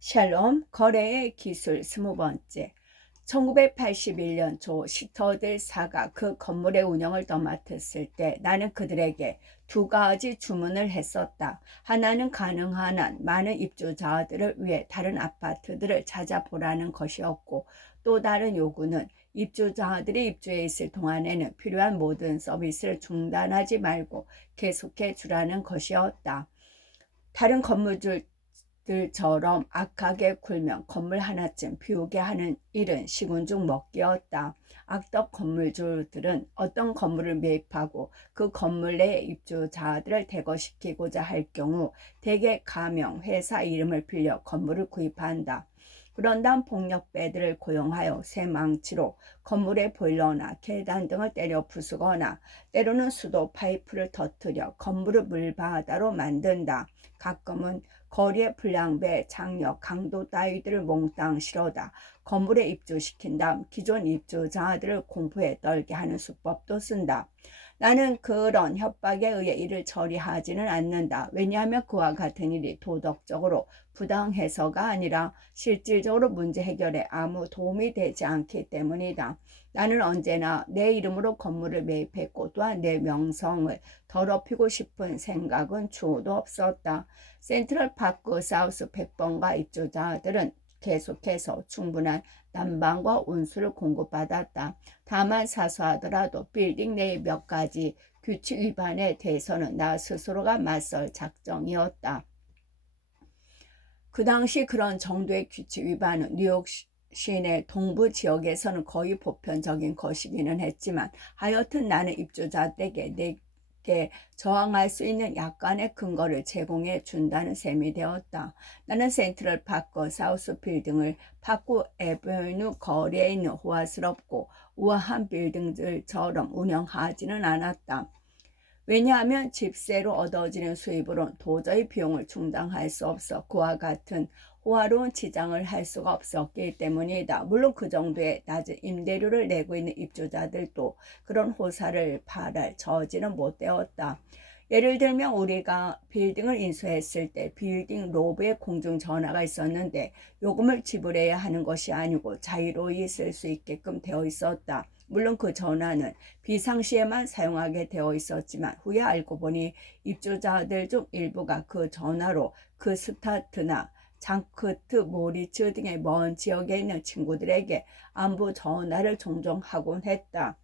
샬롬, 거래의 기술 20번째. 1981년 초 시터들사가 그 건물의 운영을 떠맡았을 때 나는 그들에게 두 가지 주문을 했었다. 하나는 가능한 한 많은 입주자들을 위해 다른 아파트들을 찾아보라는 것이었고, 또 다른 요구는 입주자들이 입주해 있을 동안에는 필요한 모든 서비스를 중단하지 말고 계속해 주라는 것이었다. 다른 건물들처럼 악하게 굴면 건물 하나쯤 비우게 하는 일은 시군 중 먹기였다. 악덕 건물주들은 어떤 건물을 매입하고 그 건물 내 입주자들을 대거시키고자 할 경우 대개 가명, 회사 이름을 빌려 건물을 구입한다. 그런 다음 폭력배들을 고용하여 쇠망치로 건물의 보일러나 계단 등을 때려 부수거나 때로는 수도 파이프를 터뜨려 건물을 물바다로 만든다. 가끔은 거리에 불량배, 장력, 강도 따위들을 몽땅 실어다 건물에 입주시킨 다음 기존 입주자들을 공포에 떨게 하는 수법도 쓴다. 나는 그런 협박에 의해 이를 처리하지는 않는다. 왜냐하면 그와 같은 일이 도덕적으로 부당해서가 아니라 실질적으로 문제 해결에 아무 도움이 되지 않기 때문이다. 나는 언제나 내 이름으로 건물을 매입했고 또한 내 명성을 더럽히고 싶은 생각은 추호도 없었다. 센트럴파크 사우스 100번가 입주자들은 계속해서 충분한 난방과 온수를 공급받았다. 다만 사소하더라도 빌딩 내의 몇 가지 규칙 위반에 대해서는 나 스스로가 맞설 작정이었다. 그 당시 그런 정도의 규칙 위반은 뉴욕 시내 동부 지역에서는 거의 보편적인 것이기는 했지만 하여튼 나는 입주자들에게 내게 저항할 수 있는 약간의 근거를 제공해 준다는 셈이 되었다. 나는 센트럴 파크 사우스 빌딩을 파크 에베뉴 거리에 있는 호화스럽고 우아한 빌딩들처럼 운영하지는 않았다. 왜냐하면 집세로 얻어지는 수입으론 도저히 비용을 충당할 수 없어 그와 같은 호화로운 치장을 할 수가 없었기 때문이다. 물론 그 정도의 낮은 임대료를 내고 있는 입주자들도 그런 호사를 바랄 처지는 못 되었다. 예를 들면 우리가 빌딩을 인수했을 때 빌딩 로브에 공중전화가 있었는데 요금을 지불해야 하는 것이 아니고 자유로이 쓸 수 있게끔 되어 있었다. 물론 그 전화는 비상시에만 사용하게 되어 있었지만 후에 알고 보니 입주자들 중 일부가 그 전화로 그 스타트나 장크트, 모리츠 등의 먼 지역에 있는 친구들에게 안부 전화를 종종 하곤 했다.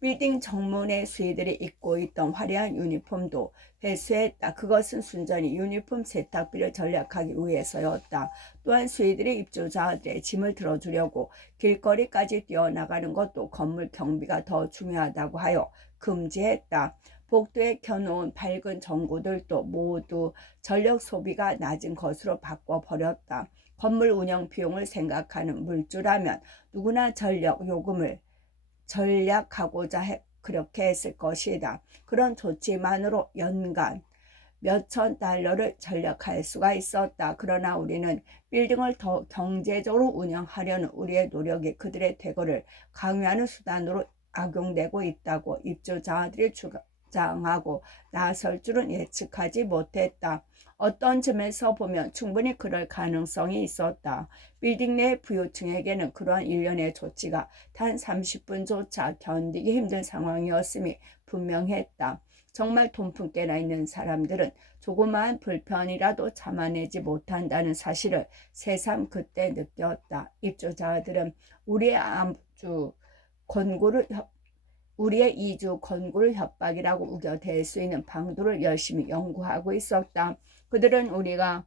빌딩 정문의 수의들이 입고 있던 화려한 유니폼도 회수했다. 그것은 순전히 유니폼 세탁비를 절약하기 위해서였다. 또한 수의들이 입주자들의 짐을 들어주려고 길거리까지 뛰어나가는 것도 건물 경비가 더 중요하다고 하여 금지했다. 복도에 켜놓은 밝은 전구들도 모두 전력 소비가 낮은 것으로 바꿔버렸다. 건물 운영 비용을 생각하는 물주라면 누구나 전력 요금을 전략하고자 그렇게 했을 것이다. 그런 조치만으로 연간 몇천 달러를 절약할 수가 있었다. 그러나 우리는 빌딩을 더 경제적으로 운영하려는 우리의 노력이 그들의 대거를 강요하는 수단으로 악용되고 있다고 입주자들이 주장하고 나설 줄은 예측하지 못했다. 어떤 점에서 보면 충분히 그럴 가능성이 있었다. 빌딩 내 부유층에게는 그러한 일련의 조치가 단 30분조차 견디기 힘든 상황이었음이 분명했다. 정말 돈푼깨나 있는 사람들은 조그마한 불편이라도 참아내지 못한다는 사실을 새삼 그때 느꼈다. 입주자들은 우리의 이주 권고를 협박이라고 우겨댈 수 있는 방도를 열심히 연구하고 있었다. 그들은 우리가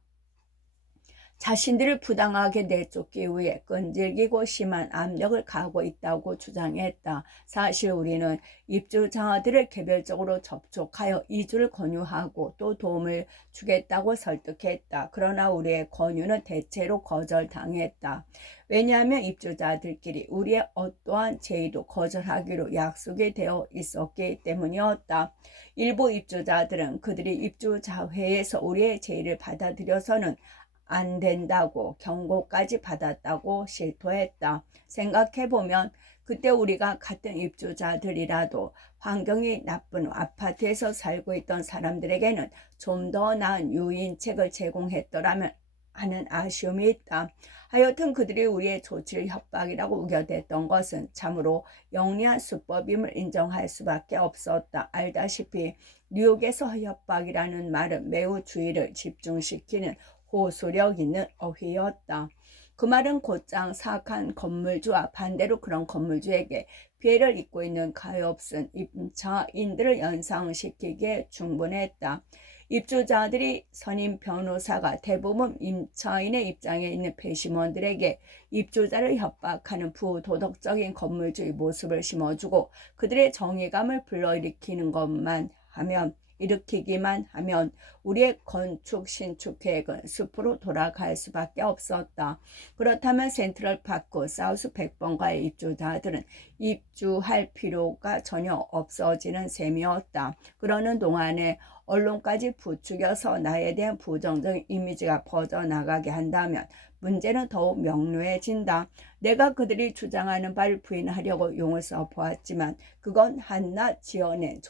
자신들을 부당하게 내쫓기 위해 끈질기고 심한 압력을 가하고 있다고 주장했다. 사실 우리는 입주자들을 개별적으로 접촉하여 이주를 권유하고 또 도움을 주겠다고 설득했다. 그러나 우리의 권유는 대체로 거절당했다. 왜냐하면 입주자들끼리 우리의 어떠한 제의도 거절하기로 약속이 되어 있었기 때문이었다. 일부 입주자들은 그들이 입주자회에서 우리의 제의를 받아들여서는 안 된다고 경고까지 받았다고 실토했다. 생각해보면 그때 우리가 같은 입주자들이라도 환경이 나쁜 아파트에서 살고 있던 사람들에게는 좀 더 나은 유인책을 제공했더라면 하는 아쉬움이 있다. 하여튼 그들이 우리의 조치를 협박이라고 우겨댔던 것은 참으로 영리한 수법임을 인정할 수밖에 없었다. 알다시피 뉴욕에서 협박이라는 말은 매우 주의를 집중시키는 호소력 있는 어휘였다. 그 말은 곧장 사악한 건물주와 반대로 그런 건물주에게 피해를 입고 있는 가엾은 임차인들을 연상시키기에 충분했다. 입주자들이 선임 변호사가 대부분 임차인의 입장에 있는 배심원들에게 입주자를 협박하는 부도덕적인 건물주의 모습을 심어주고 그들의 정의감을 불러일으키는 것만 하면 일으키기만 하면 우리의 건축 신축 계획은 숲으로 돌아갈 수밖에 없었다. 그렇다면 센트럴파크 사우스 100번가의 입주자들은 입주할 필요가 전혀 없어지는 셈이었다. 그러는 동안에 언론까지 부추겨서 나에 대한 부정적인 이미지가 퍼져나가게 한다면 문제는 더욱 명료해진다. 내가 그들이 주장하는 바를 부인하려고 용을 써보았지만 그건 한낱 지어낸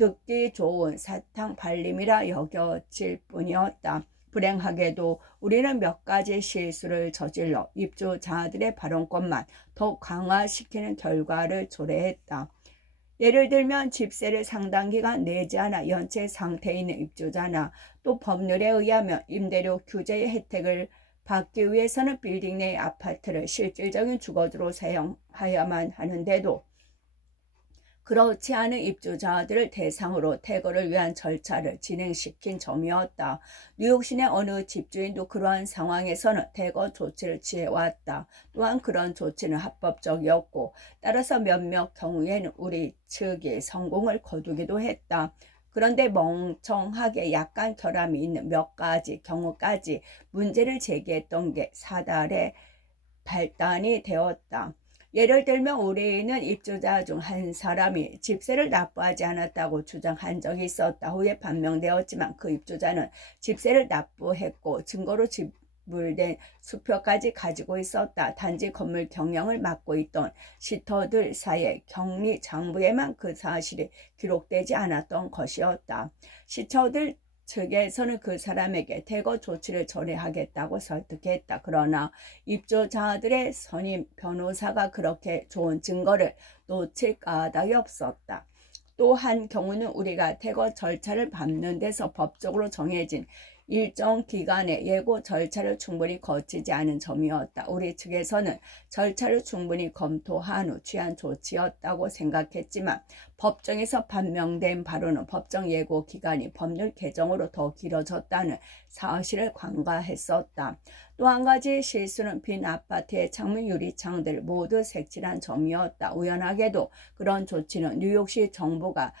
듣기 좋은 사탕 발림이라 여겨질 뿐이었다. 불행하게도 우리는 몇 가지 실수를 저질러 입주자들의 발언권만 더 강화시키는 결과를 초래했다. 예를 들면 집세를 상당 기간 내지 않아 연체 상태에 있는 입주자나 또 법률에 의하면 임대료 규제의 혜택을 받기 위해서는 빌딩 내 아파트를 실질적인 주거지로 사용하야만 하는데도 그렇지 않은 입주자들을 대상으로 퇴거를 위한 절차를 진행시킨 점이었다. 뉴욕 시내 어느 집주인도 그러한 상황에서는 퇴거 조치를 취해왔다. 또한 그런 조치는 합법적이었고 따라서 몇몇 경우에는 우리 측이 성공을 거두기도 했다. 그런데 멍청하게 약간 결함이 있는 몇 가지 경우까지 문제를 제기했던 게 사달의 발단이 되었다. 예를 들면 우리는 입주자 중 한 사람이 집세를 납부하지 않았다고 주장한 적이 있었다. 후에 판명되었지만 그 입주자는 집세를 납부했고 증거로 지불된 수표까지 가지고 있었다. 단지 건물 경영을 맡고 있던 시터들 사이의 격리 장부에만 그 사실이 기록되지 않았던 것이었다. 시터들 측에서는 그 사람에게 퇴거 조치를 철회하겠다고 설득했다. 그러나 입주자들의 선임 변호사가 그렇게 좋은 증거를 놓칠 까닭이 없었다. 또 한 경우는 우리가 퇴거 절차를 밟는 데서 법적으로 정해진 일정 기간의 예고 절차를 충분히 거치지 않은 점이었다. 우리 측에서는 절차를 충분히 검토한 후 취한 조치였다고 생각했지만 법정에서 판명된 바로는 법정 예고 기간이 법률 개정으로 더 길어졌다는 사실을 간과했었다. 또 한 가지 실수는 빈 아파트의 창문 유리창들 모두 색칠한 점이었다. 우연하게도 그런 조치는 뉴욕시 정부가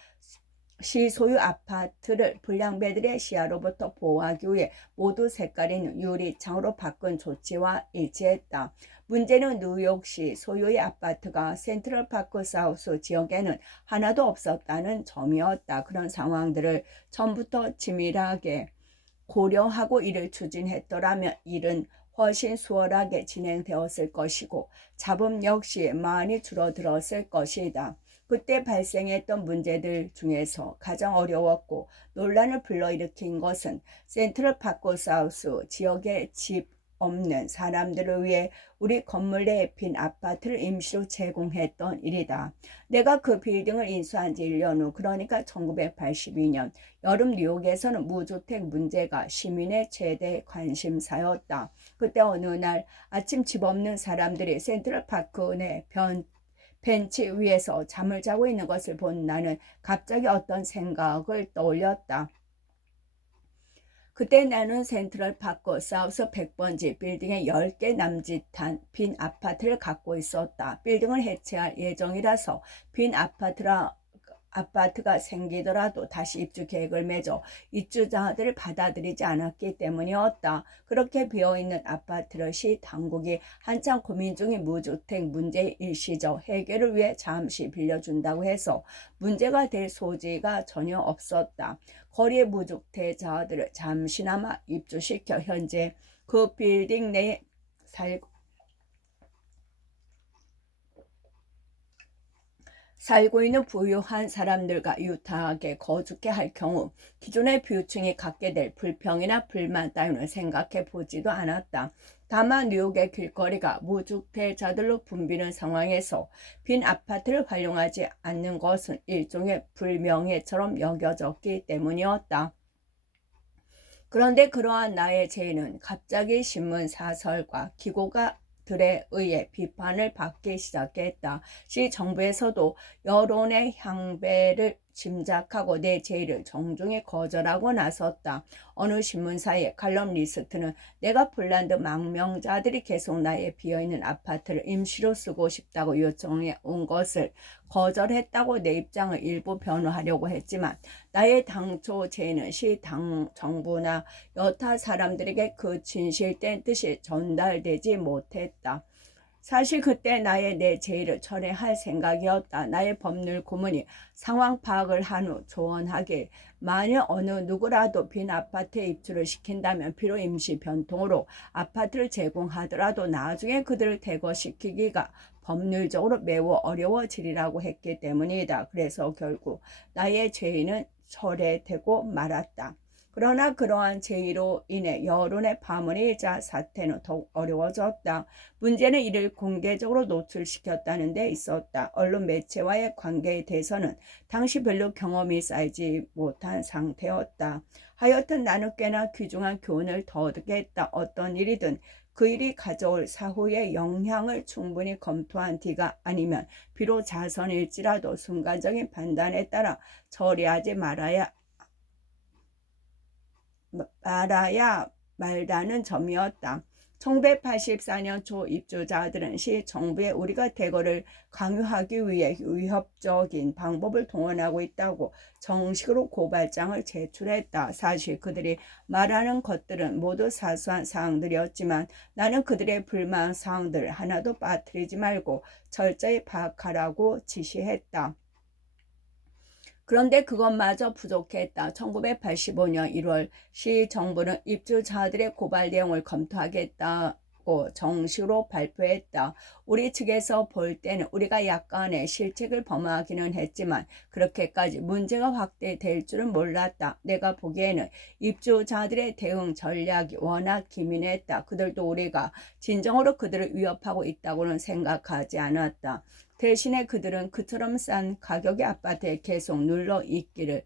시소유 아파트를 불량배들의 시야로부터 보호하기 위해 모두 색깔 있는 유리창으로 바꾼 조치와 일치했다. 문제는 뉴욕시 소유의 아파트가 센트럴파크 사우스 지역에는 하나도 없었다는 점이었다. 그런 상황들을 처음부터 치밀하게 고려하고 이를 추진했더라면 일은 훨씬 수월하게 진행되었을 것이고 잡음 역시 많이 줄어들었을 것이다. 그때 발생했던 문제들 중에서 가장 어려웠고 논란을 불러일으킨 것은 센트럴파크 사우스 지역에 집 없는 사람들을 위해 우리 건물 내에 빈 아파트를 임시로 제공했던 일이다. 내가 그 빌딩을 인수한 지 1년 후, 그러니까 1982년 여름 뉴욕에서는 무주택 문제가 시민의 최대 관심사였다. 그때 어느 날 아침 집 없는 사람들이 센트럴파크 내 벤치 위에서 잠을 자고 있는 것을 본 나는 갑자기 어떤 생각을 떠올렸다. 그때 나는 센트럴파크 사우스 100번지 빌딩에 10개 남짓한 빈 아파트를 갖고 있었다. 빌딩을 해체할 예정이라서 빈 아파트가 생기더라도 다시 입주 계획을 맺어 입주자들을 받아들이지 않았기 때문이었다. 그렇게 비어있는 아파트를 시 당국이 한참 고민 중인 무주택 문제 일시적 해결을 위해 잠시 빌려준다고 해서 문제가 될 소지가 전혀 없었다. 거리의 무주택자들을 잠시나마 입주시켜 현재 그 빌딩 내에 살고 살고 있는 부유한 사람들과 유사하게 거주게 할 경우 기존의 부유층이 갖게 될 불평이나 불만 따위는 생각해 보지도 않았다. 다만 뉴욕의 길거리가 무주택자들로 붐비는 상황에서 빈 아파트를 활용하지 않는 것은 일종의 불명예처럼 여겨졌기 때문이었다. 그런데 그러한 나의 죄는 갑자기 신문 사설과 기고가들에 의해 비판을 받기 시작했다. 시 정부에서도 여론의 향배를 짐작하고 내 제의를 정중히 거절하고 나섰다. 어느 신문사의 칼럼 리스트는 내가 폴란드 망명자들이 계속 나의 비어있는 아파트를 임시로 쓰고 싶다고 요청해 온 것을 거절했다고 내 입장을 일부 변호하려고 했지만 나의 당초 제의는 시 정부나 여타 사람들에게 그 진실된 뜻이 전달되지 못했다. 사실 그때 내 제의를 철회할 생각이었다. 나의 법률 고문이 상황 파악을 한 후 조언하길, 만일 어느 누구라도 빈 아파트에 입주를 시킨다면 비록 임시 변통으로 아파트를 제공하더라도 나중에 그들을 대거시키기가 법률적으로 매우 어려워지리라고 했기 때문이다. 그래서 결국 나의 제의는 철회되고 말았다. 그러나 그러한 제의로 인해 여론의 파문이 일자 사태는 더욱 어려워졌다. 문제는 이를 공개적으로 노출시켰다는 데 있었다. 언론 매체와의 관계에 대해서는 당시 별로 경험이 쌓이지 못한 상태였다. 하여튼 나는 꽤나 귀중한 교훈을 더 얻겠다. 어떤 일이든 그 일이 가져올 사후의 영향을 충분히 검토한 뒤가 아니면 비록 자선일지라도 순간적인 판단에 따라 처리하지 말아야 말다는 점이었다. 1984년 초 입주자들은 시 정부에 우리가 대거를 강요하기 위해 위협적인 방법을 동원하고 있다고 정식으로 고발장을 제출했다. 사실 그들이 말하는 것들은 모두 사소한 사항들이었지만 나는 그들의 불만 사항들을 하나도 빠뜨리지 말고 철저히 파악하라고 지시했다. 그런데 그것마저 부족했다. 1985년 1월 시 정부는 입주자들의 고발 내용을 검토하겠다고 정식으로 발표했다. 우리 측에서 볼 때는 우리가 약간의 실책을 범하기는 했지만 그렇게까지 문제가 확대될 줄은 몰랐다. 내가 보기에는 입주자들의 대응 전략이 워낙 기민했다. 그들도 우리가 진정으로 그들을 위협하고 있다고는 생각하지 않았다. 대신에 그들은 그처럼 싼 가격의 아파트에 계속 눌러 있기를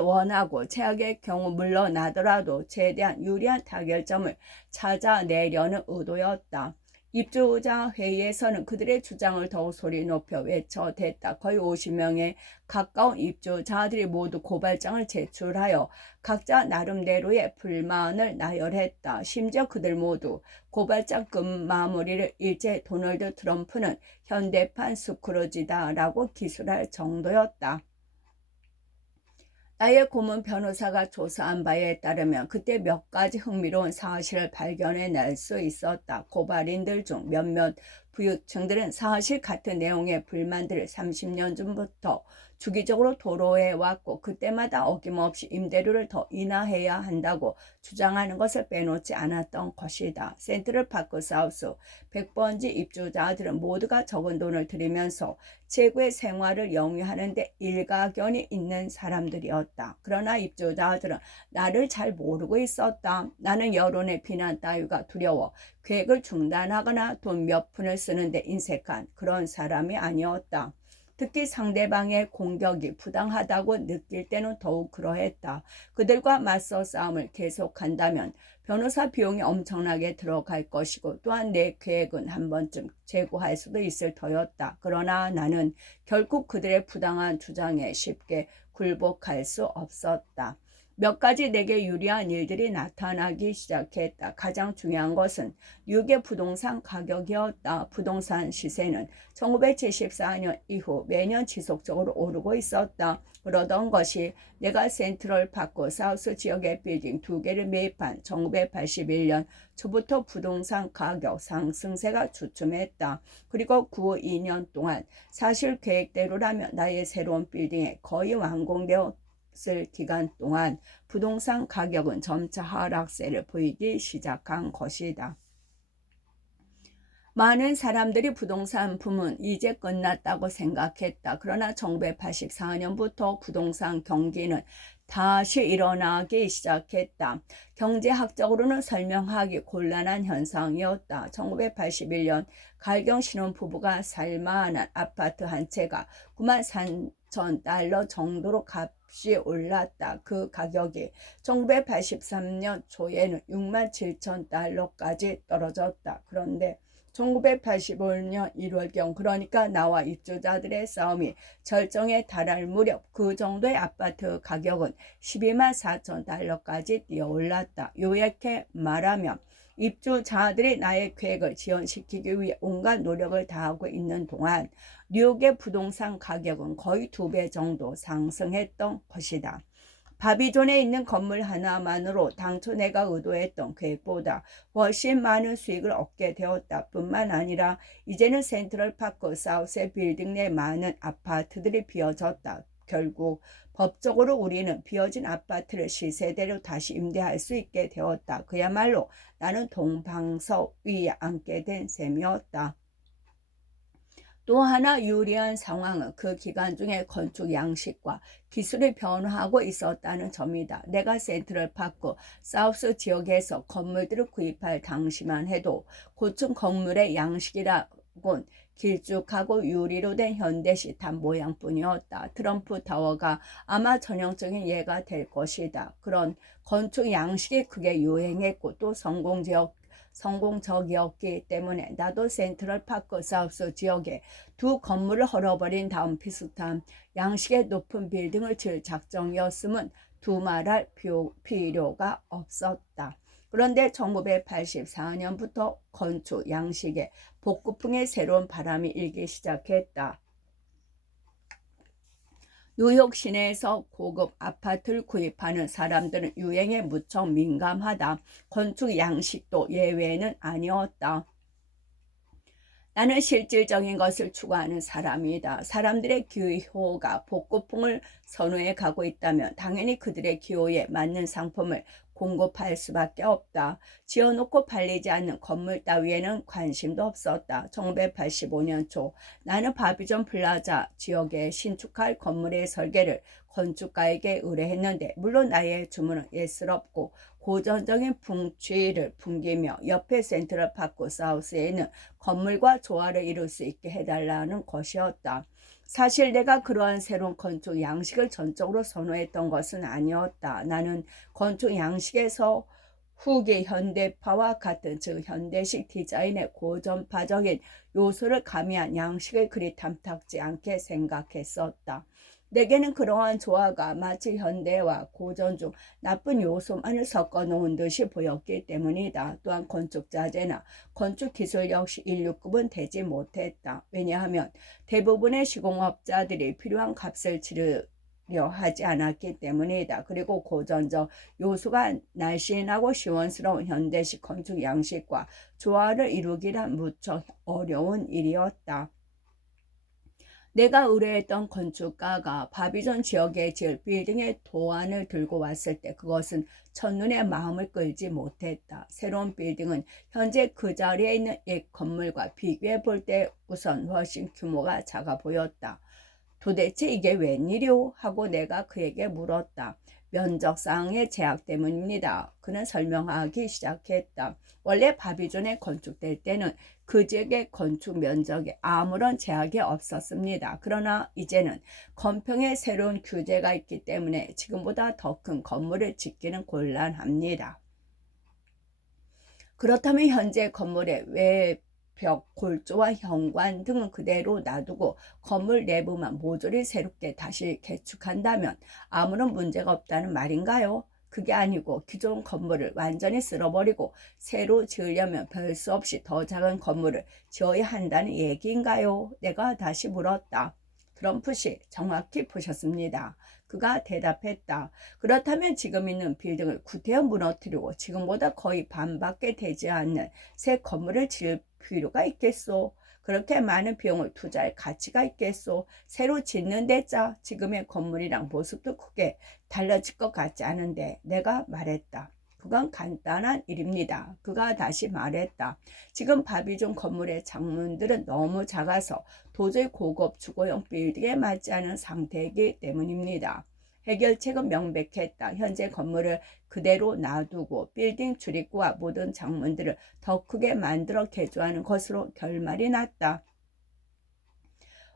원하고 최악의 경우 물러나더라도 최대한 유리한 타결점을 찾아내려는 의도였다. 입주자 회의에서는 그들의 주장을 더욱 소리 높여 외쳐댔다. 거의 50명에 가까운 입주자들이 모두 고발장을 제출하여 각자 나름대로의 불만을 나열했다. 심지어 그들 모두 고발장 끝마무리를 일제 도널드 트럼프는 현대판 스크루지다라고 기술할 정도였다. 나의 고문 변호사가 조사한 바에 따르면 그때 몇 가지 흥미로운 사실을 발견해낼 수 있었다. 고발인들 중 몇몇 부유층들은 사실 같은 내용의 불만들을 30년 전부터 주기적으로 토로해 왔고 그때마다 어김없이 임대료를 더 인하해야 한다고 주장하는 것을 빼놓지 않았던 것이다. 센트럴파크 사우스 100번지 입주자들은 모두가 적은 돈을 들이면서 최고의 생활을 영위하는 데 일가견이 있는 사람들이었다. 그러나 입주자들은 나를 잘 모르고 있었다. 나는 여론의 비난 따위가 두려워 계획을 중단하거나 돈 몇 푼을 쓰는데 인색한 그런 사람이 아니었다. 특히 상대방의 공격이 부당하다고 느낄 때는 더욱 그러했다. 그들과 맞서 싸움을 계속한다면 변호사 비용이 엄청나게 들어갈 것이고 또한 내 계획은 한 번쯤 재고할 수도 있을 터였다. 그러나 나는 결국 그들의 부당한 주장에 쉽게 굴복할 수 없었다. 몇 가지 내게 유리한 일들이 나타나기 시작했다. 가장 중요한 것은 뉴욕의 부동산 가격이었다. 부동산 시세는 1974년 이후 매년 지속적으로 오르고 있었다. 그러던 것이 내가 센트럴 파크 사우스 지역의 빌딩 2개를 매입한 1981년 초부터 부동산 가격 상승세가 주춤했다. 그리고 그 2년 동안 사실 계획대로라면 나의 새로운 빌딩에 거의 완공되어 쓸 기간 동안 부동산 가격은 점차 하락세를 보이기 시작한 것이다. 많은 사람들이 부동산 붐은 이제 끝났다고 생각했다. 그러나 1984년부터 부동산 경기는 다시 일어나기 시작했다. 경제학적으로는 설명하기 곤란한 현상이었다. 1981년 갈경 신혼부부가 살만한 아파트 한 채가 9만 3천 달러 정도로 값이 올랐다. 그 가격이 1983년 초에는 6만 7천 달러까지 떨어졌다. 그런데 1985년 1월경, 그러니까 나와 입주자들의 싸움이 절정에 달할 무렵 그 정도의 아파트 가격은 12만 4천 달러까지 뛰어올랐다. 요약해 말하면 입주자들이 나의 계획을 지연시키기 위해 온갖 노력을 다하고 있는 동안 뉴욕의 부동산 가격은 거의 2배 정도 상승했던 것이다. 바비존에 있는 건물 하나만으로 당초 내가 의도했던 계획보다 훨씬 많은 수익을 얻게 되었다. 뿐만 아니라 이제는 센트럴파크 사우스의 빌딩 내 많은 아파트들이 비어졌다. 결국 법적으로 우리는 비어진 아파트를 시세대로 다시 임대할 수 있게 되었다. 그야말로 나는 동방석 위에 앉게 된 셈이었다. 또 하나 유리한 상황은 그 기간 중에 건축 양식과 기술이 변화하고 있었다는 점이다. 내가 센트럴파크 사우스 지역에서 건물들을 구입할 당시만 해도 고층 건물의 양식이라곤 길쭉하고 유리로 된 현대식 탑 모양뿐이었다. 트럼프 타워가 아마 전형적인 예가 될 것이다. 그런 건축 양식이 크게 유행했고 또 성공적이었기 때문에 나도 센트럴파크 사우스 지역에 두 건물을 헐어버린 다음 비슷한 양식의 높은 빌딩을 질 작정이었음은 두말할 필요가 없었다. 그런데 1984년부터 건축 양식의 복고풍의 새로운 바람이 일기 시작했다. 뉴욕 시내에서 고급 아파트를 구입하는 사람들은 유행에 무척 민감하다. 건축 양식도 예외는 아니었다. 나는 실질적인 것을 추구하는 사람이다. 사람들의 기호가 복고풍을 선호해 가고 있다면 당연히 그들의 기호에 맞는 상품을 공급할 수밖에 없다. 지어놓고 팔리지 않는 건물 따위에는 관심도 없었다. 1985년 초 나는 바비존 플라자 지역에 신축할 건물의 설계를 건축가에게 의뢰했는데 물론 나의 주문은 예스럽고 고전적인 풍취를 풍기며 옆에 센트럴파크 사우스에 있는 건물과 조화를 이룰 수 있게 해달라는 것이었다. 사실 내가 그러한 새로운 건축 양식을 전적으로 선호했던 것은 아니었다. 나는 건축 양식에서 후기 현대파와 같은 즉 현대식 디자인의 고전파적인 요소를 가미한 양식을 그리 탐탁지 않게 생각했었다. 내게는 그러한 조화가 마치 현대와 고전 중 나쁜 요소만을 섞어 놓은 듯이 보였기 때문이다. 또한 건축 자재나 건축 기술 역시 1류급은 되지 못했다. 왜냐하면 대부분의 시공업자들이 필요한 값을 치르려 하지 않았기 때문이다. 그리고 고전적 요소가 날씬하고 시원스러운 현대식 건축 양식과 조화를 이루기란 무척 어려운 일이었다. 내가 의뢰했던 건축가가 바비존 지역에 지을 빌딩의 도안을 들고 왔을 때 그것은 첫눈에 마음을 끌지 못했다. 새로운 빌딩은 현재 그 자리에 있는 옛 건물과 비교해 볼 때 우선 훨씬 규모가 작아 보였다. 도대체 이게 웬일이오? 하고 내가 그에게 물었다. 면적상의 제약 때문입니다. 그는 설명하기 시작했다. 원래 바비존에 건축될 때는 그 지역의 건축 면적에 아무런 제약이 없었습니다. 그러나 이제는 건평에 새로운 규제가 있기 때문에 지금보다 더 큰 건물을 짓기는 곤란합니다. 그렇다면 현재 건물의 외벽, 골조와 현관 등은 그대로 놔두고 건물 내부만 모조리 새롭게 다시 개축한다면 아무런 문제가 없다는 말인가요? 그게 아니고 기존 건물을 완전히 쓸어버리고 새로 지으려면 별 수 없이 더 작은 건물을 지어야 한다는 얘기인가요? 내가 다시 물었다. 트럼프씨 정확히 보셨습니다. 그가 대답했다. 그렇다면 지금 있는 빌딩을 구태여 무너뜨리고 지금보다 거의 반밖에 되지 않는 새 건물을 지을 필요가 있겠소? 그렇게 많은 비용을 투자할 가치가 있겠소? 새로 짓는 데짜 지금의 건물이랑 모습도 크게 달라질 것 같지 않은데 내가 말했다. 그건 간단한 일입니다. 그가 다시 말했다. 지금 바비존 건물의 창문들은 너무 작아서 도저히 고급 주거용 빌딩에 맞지 않은 상태이기 때문입니다. 해결책은 명백했다. 현재 건물을 그대로 놔두고 빌딩 출입구와 모든 창문들을 더 크게 만들어 개조하는 것으로 결말이 났다.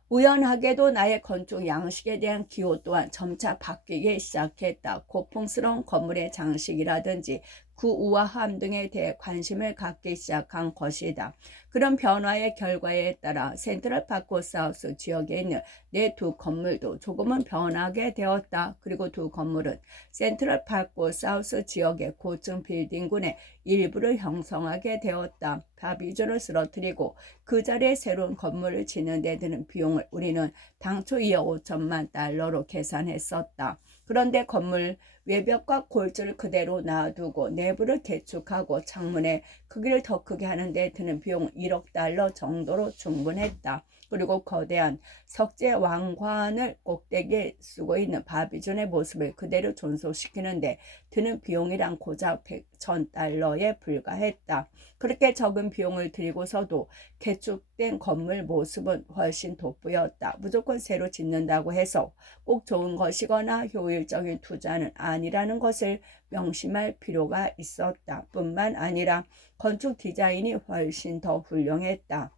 우연하게도 나의 건축 양식에 대한 기호 또한 점차 바뀌기 시작했다. 고풍스러운 건물의 장식이라든지 그 우아함 등에 대해 관심을 갖기 시작한 것이다. 그런 변화의 결과에 따라 센트럴파크 사우스 지역에 있는 내 두 건물도 조금은 변하게 되었다. 그리고 두 건물은 센트럴파크 사우스 지역의 고층 빌딩군의 일부를 형성하게 되었다. 바비존을 쓰러뜨리고 그 자리에 새로운 건물을 짓는 데 드는 비용을 우리는 당초 2억 5천만 달러로 계산했었다. 그런데 건물 외벽과 골조를 그대로 놔두고 내부를 개축하고 창문의 크기를 더 크게 하는 데 드는 비용은 1억 달러 정도로 충분했다. 그리고 거대한 석재 왕관을 꼭대기에 쓰고 있는 바비존의 모습을 그대로 존속시키는데 드는 비용이란 고작 1,000달러에 불과했다. 그렇게 적은 비용을 들이고서도 개축된 건물 모습은 훨씬 돋보였다. 무조건 새로 짓는다고 해서 꼭 좋은 것이거나 효율적인 투자는 아니라는 것을 명심할 필요가 있었다. 뿐만 아니라 건축 디자인이 훨씬 더 훌륭했다.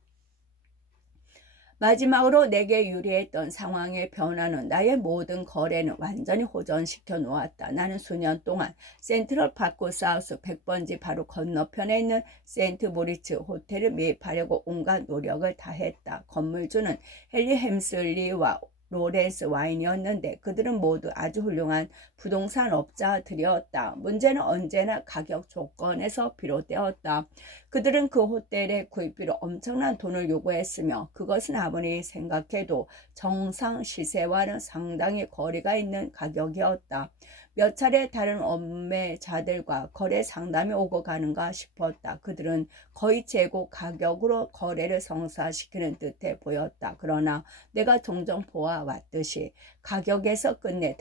마지막으로 내게 유리했던 상황의 변화는 나의 모든 거래는 완전히 호전시켜 놓았다. 나는 수년 동안 센트럴파크 사우스 100번지 바로 건너편에 있는 세인트 모리츠 호텔을 매입하려고 온갖 노력을 다했다. 건물주는 헨리 햄슬리와 로렌스 와인이었는데 그들은 모두 아주 훌륭한 부동산 업자들이었다. 문제는 언제나 가격 조건에서 비롯되었다. 그들은 그 호텔의 구입비로 엄청난 돈을 요구했으며 그것은 아무리 생각해도 정상 시세와는 상당히 거리가 있는 가격이었다. 몇 차례 다른 업매자들과 거래 상담이 오고 가는가 싶었다. 그들은 거의 재고 가격으로 거래를 성사시키는 듯해 보였다. 그러나 내가 종종 보아왔듯이 가격에서 끝내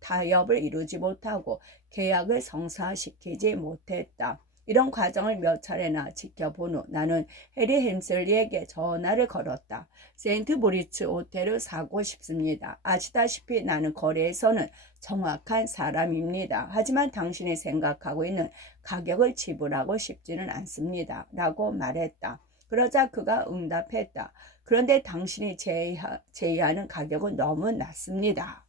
타협을 이루지 못하고 계약을 성사시키지 못했다. 이런 과정을 몇 차례나 지켜본 후 나는 해리 햄슬리에게 전화를 걸었다. 세인트 모리츠 호텔을 사고 싶습니다. 아시다시피 나는 거래에서는 정확한 사람입니다. 하지만 당신이 생각하고 있는 가격을 지불하고 싶지는 않습니다. 라고 말했다. 그러자 그가 응답했다. 그런데 당신이 제의하는 가격은 너무 낮습니다.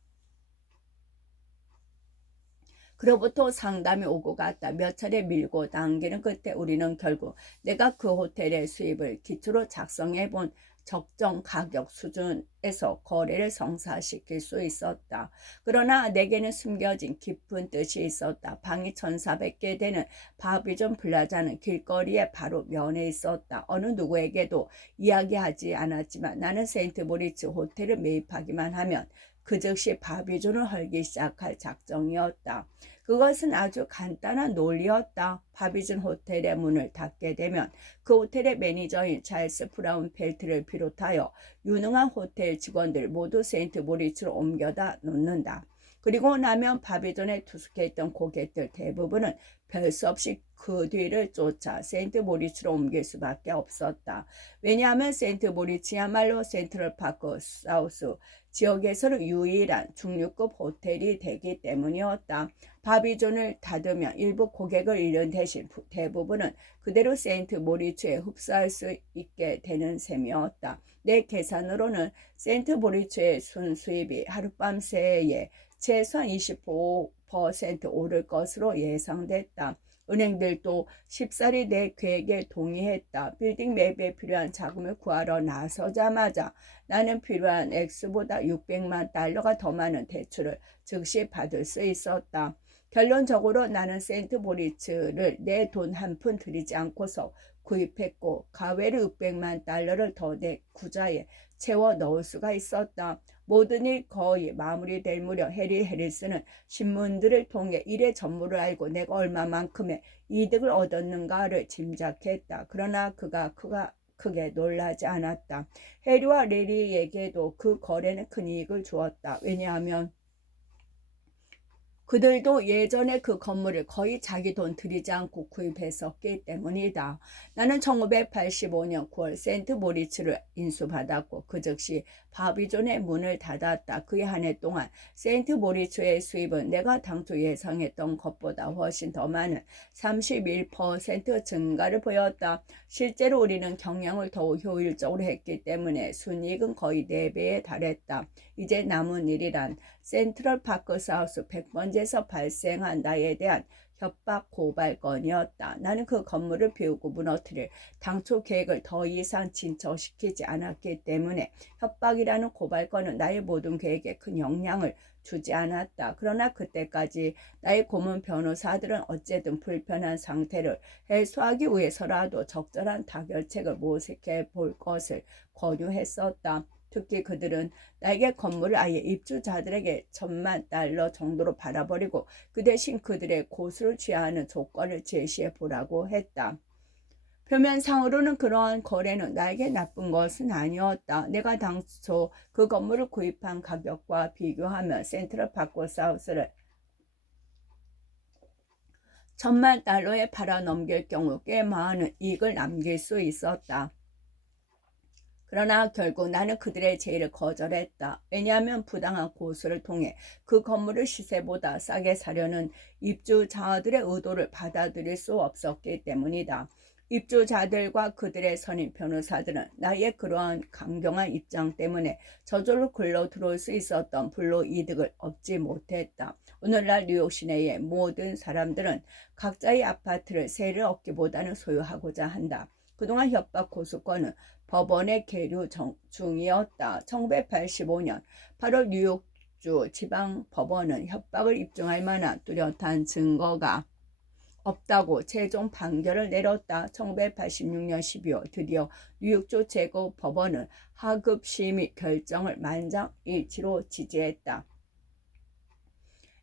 그로부터 상담이 오고 갔다. 몇 차례 밀고 당기는 끝에 우리는 결국 내가 그 호텔의 수입을 기초로 작성해 본 적정 가격 수준에서 거래를 성사시킬 수 있었다. 그러나 내게는 숨겨진 깊은 뜻이 있었다. 방이 1,400개 되는 바비존 플라자는 길거리에 바로 면에 있었다. 어느 누구에게도 이야기하지 않았지만 나는 세인트 모리츠 호텔을 매입하기만 하면 그 즉시 바비존을 헐기 시작할 작정이었다. 그것은 아주 간단한 논리였다. 바비존 호텔의 문을 닫게 되면 그 호텔의 매니저인 찰스 브라운 펠트를 비롯하여 유능한 호텔 직원들 모두 세인트 모리츠로 옮겨다 놓는다. 그리고 나면 바비존에 투숙해 있던 고객들 대부분은 별 수 없이 그 뒤를 쫓아 세인트 모리츠로 옮길 수밖에 없었다. 왜냐하면 세인트 모리츠야말로 센트럴파크 사우스 지역에서는 유일한 중류급 호텔이 되기 때문이었다. 바비존을 닫으면 일부 고객을 잃은 대신 대부분은 그대로 세인트 모리츠에 흡수할 수 있게 되는 셈이었다. 내 계산으로는 세인트 모리츠의 순수입이 하룻밤 새에 최소한 25% 오를 것으로 예상됐다. 은행들도 쉽사리 내 계획에 동의했다. 빌딩 매입에 필요한 자금을 구하러 나서자마자 나는 필요한 액수보다 600만 달러가 더 많은 대출을 즉시 받을 수 있었다. 결론적으로 나는 세인트 모리츠를 내 돈 한 푼 들이지 않고서 구입했고 가외로 600만 달러를 더 내 구자에 채워 넣을 수가 있었다. 모든 일 거의 마무리될 무렵 해리 해리스는 신문들을 통해 일의 전무를 알고 내가 얼마만큼의 이득을 얻었는가를 짐작했다. 그러나 그가 크게 놀라지 않았다. 해리와 레리에게도 그 거래는 큰 이익을 주었다. 왜냐하면 그들도 예전에 그 건물을 거의 자기 돈 들이지 않고 구입했었기 때문이다. 나는 1985년 9월 세인트 모리츠를 인수받았고 그 즉시 바비존의 문을 닫았다. 그의 한 해 동안 세인트 모리츠의 수입은 내가 당초 예상했던 것보다 훨씬 더 많은 31% 증가를 보였다. 실제로 우리는 경영을 더욱 효율적으로 했기 때문에 순이익은 거의 4배에 달했다. 이제 남은 일이란 센트럴 파크 사우스 100번지에서 발생한 나에 대한 협박 고발건이었다. 나는 그 건물을 비우고 무너뜨릴 당초 계획을 더 이상 진척시키지 않았기 때문에 협박이라는 고발건은 나의 모든 계획에 큰 영향을 주지 않았다. 그러나 그때까지 나의 고문 변호사들은 어쨌든 불편한 상태를 해소하기 위해서라도 적절한 타결책을 모색해 볼 것을 권유했었다. 특히 그들은 나에게 건물을 아예 입주자들에게 $10,000 정도로 팔아버리고 그 대신 그들의 고수를 취하는 조건을 제시해 보라고 했다. 표면상으로는 그러한 거래는 나에게 나쁜 것은 아니었다. 내가 당초 그 건물을 구입한 가격과 비교하면 센트럴 파크 사우스를 $10,000에 팔아 넘길 경우 꽤 많은 이익을 남길 수 있었다. 그러나 결국 나는 그들의 제의를 거절했다. 왜냐하면 부당한 고수를 통해 그 건물을 시세보다 싸게 사려는 입주자들의 의도를 받아들일 수 없었기 때문이다. 입주자들과 그들의 선임 변호사들은 나의 그러한 강경한 입장 때문에 저절로 글로 들어올 수 있었던 불로이득을 얻지 못했다. 오늘날 뉴욕 시내의 모든 사람들은 각자의 아파트를 세를 얻기보다는 소유하고자 한다. 그동안 협박 고수권은 법원에 계류 중이었다. 1985년 8월 뉴욕주 지방법원은 협박을 입증할 만한 뚜렷한 증거가 없다고 최종 판결을 내렸다. 1986년 12월 드디어 뉴욕주 최고법원은 하급 심의 결정을 만장일치로 지지했다.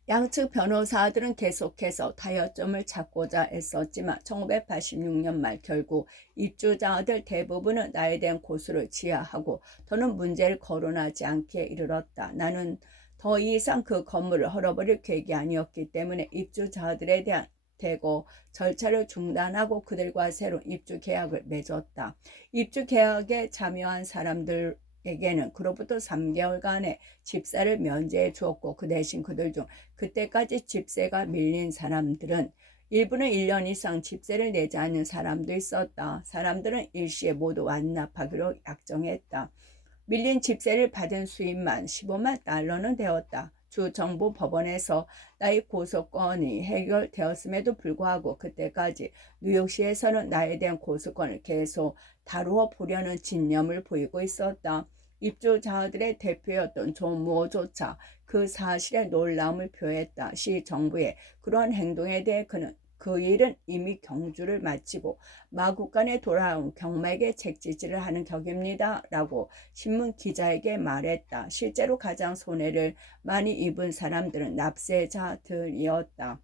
양측 변호사들은 계속해서 타협점을 찾고자 애썼지만 1986년 말 결국 입주자들 대부분은 나에 대한 고소를 지하하고 더는 문제를 거론하지 않게 이르렀다. 나는 더 이상 그 건물을 헐어버릴 계획이 아니었기 때문에 입주자들에 대한 대거 절차를 중단하고 그들과 새로운 입주 계약을 맺었다. 입주 계약에 참여한 사람들 에게는 그로부터 3개월간의 집세를 면제해 주었고 그 대신 그들 중 그때까지 집세가 밀린 사람들은 일부는 1년 이상 집세를 내지 않는 사람도 있었다. 사람들은 일시에 모두 완납하기로 약정했다. 밀린 집세를 받은 수입만 $150,000는 되었다. 주 정부 법원에서 나의 고소권이 해결되었음에도 불구하고 그때까지 뉴욕시에서는 나에 대한 고소권을 계속 다루어 보려는 진념을 보이고 있었다. 입주자들의 대표였던 존 무어조차 그 사실에 놀라움을 표했다. 시 정부의 그러한 행동에 대해 그는 그 일은 이미 경주를 마치고 마국간에 돌아온 경마에게 책지질을 하는 격입니다. 라고 신문 기자에게 말했다. 실제로 가장 손해를 많이 입은 사람들은 납세자들이었다.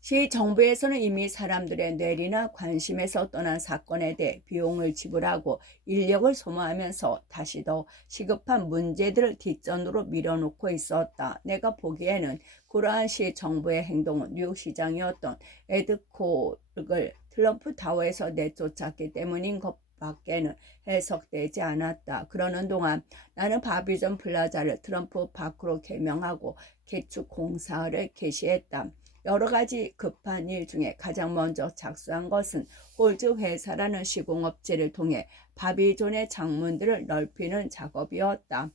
시 정부에서는 이미 사람들의 뇌리나 관심에서 떠난 사건에 대해 비용을 지불하고 인력을 소모하면서 다시 더 시급한 문제들을 뒷전으로 밀어놓고 있었다. 내가 보기에는 그러한 시 정부의 행동은 뉴욕시장이었던 에드 콜을 트럼프 타워에서 내쫓았기 때문인 것 밖에는 해석되지 않았다. 그러는 동안 나는 바비전 플라자를 트럼프 파크로 개명하고 개축 공사를 개시했다. 여러 가지 급한 일 중에 가장 먼저 착수한 것은 홀즈 회사라는 시공업체를 통해 바비존의 창문들을 넓히는 작업이었다.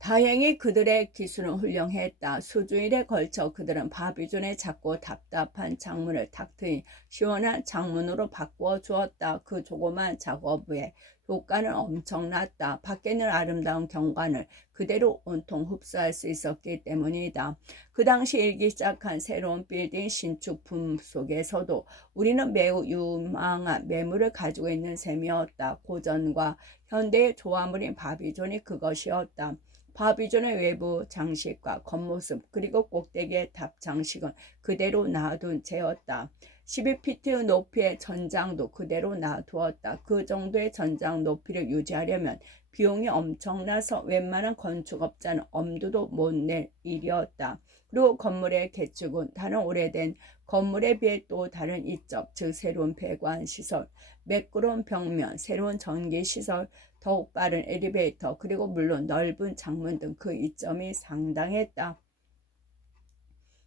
다행히 그들의 기술은 훌륭했다. 수주일에 걸쳐 그들은 바비존의 작고 답답한 창문을 탁 트인 시원한 창문으로 바꾸어 주었다. 그 조그만 작업의 효과는 엄청났다. 밖에 있는 아름다운 경관을 그대로 온통 흡수할 수 있었기 때문이다. 그 당시 일기 시작한 새로운 빌딩 신축 붐 속에서도 우리는 매우 유망한 매물을 가지고 있는 셈이었다. 고전과 현대의 조화물인 바비존이 그것이었다. 바비존의 외부 장식과 겉모습 그리고 꼭대기의 답 장식은 그대로 놔둔 채였다. 12피트 높이의 전장도 그대로 놔두었다. 그 정도의 전장 높이를 유지하려면 비용이 엄청나서 웬만한 건축업자는 엄두도 못 낼 일이었다. 그리고 건물의 개축은 다른 오래된 건물에 비해 또 다른 이점, 즉 새로운 배관 시설, 매끄러운 벽면, 새로운 전기 시설, 더욱 빠른 엘리베이터, 그리고 물론 넓은 창문 등 그 이점이 상당했다.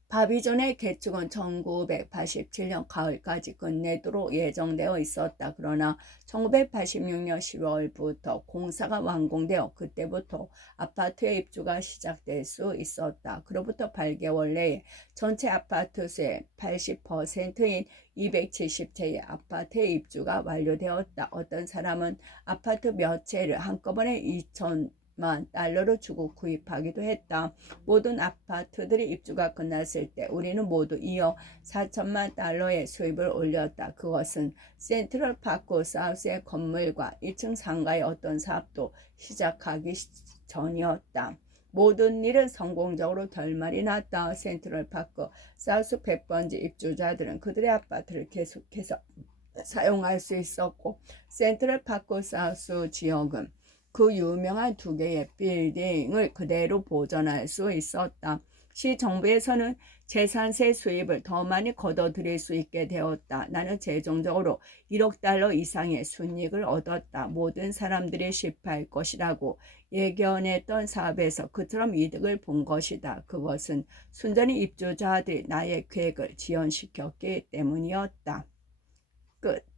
바비존의 개축은 1987년 가을까지 끝내도록 예정되어 있었다. 그러나 1986년 10월부터 공사가 완공되어 그때부터 아파트의 입주가 시작될 수 있었다. 그로부터 8개월 내에 전체 아파트 수의 80%인 270채의 아파트의 입주가 완료되었다. 어떤 사람은 아파트 몇 채를 한꺼번에 2천만 달러로 주고 구입하기도 했다. 모든 아파트들이 입주가 끝났을 때 우리는 모두 이어 4천만 달러의 수입을 올렸다. 그것은 센트럴 파크 사우스의 건물과 2층 상가의 어떤 사업도 시작하기 전이었다. 모든 일은 성공적으로 결말이 났다. 센트럴 파크 사우스 100번지 입주자들은 그들의 아파트를 계속해서 사용할 수 있었고, 센트럴 파크 사우스 지역은 그 유명한 두 개의 빌딩을 그대로 보존할 수 있었다. 시 정부에서는 재산세 수입을 더 많이 걷어들일 수 있게 되었다. 나는 최종적으로 1억 달러 이상의 순이익을 얻었다. 모든 사람들이 실패할 것이라고 예견했던 사업에서 그처럼 이득을 본 것이다. 그것은 순전히 입주자들이 나의 계획을 지연시켰기 때문이었다. 끝.